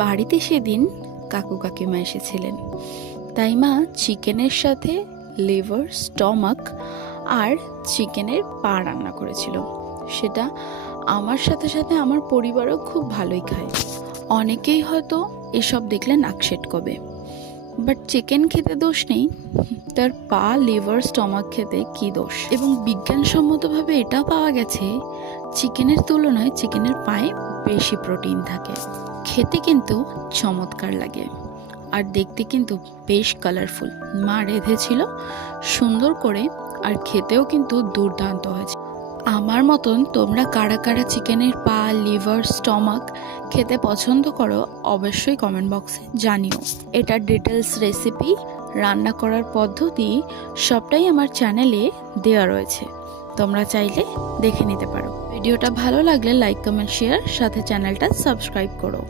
বাড়িতে সেদিন কাকু কাকিমা এসেছিলেন, তাই মা চিকেনের সাথে লিভার, স্টমাক আর চিকেনের পা রান্না করেছিল। সেটা আমার সাথে সাথে আমার পরিবারও খুব ভালোই খায়। অনেকেই হয়তো এসব দেখলে নাক সেটকবে, বাট চিকেন খেতে দোষ নেই, তার পা, লিভার, স্টমাক খেতে কি দোষ? এবং বিজ্ঞানসম্মতভাবে এটাও পাওয়া গেছে চিকেনের তুলনায় চিকেনের পায়ে বেশি প্রোটিন থাকে। খেতে কিন্তু চমৎকার লাগে আর দেখতে কিন্তু বেশ কালারফুল। মা রেঁধেছিল সুন্দর করে আর খেতেও কিন্তু দুর্দান্ত হয়েছে। আমার মতন তোমরা কারা কারা চিকেনের পা, লিভার, স্টমাক খেতে পছন্দ করো অবশ্যই কমেন্ট বক্সে জানিও। এটার ডিটেলস, রেসিপি, রান্না করার পদ্ধতি সবটাই আমার চ্যানেলে দেওয়া রয়েছে, তোমরা চাইলে দেখে নিতে পারো। ভিডিওটা ভালো লাগলে লাইক, কমেন্ট, শেয়ার, সাথে চ্যানেলটা সাবস্ক্রাইব করো।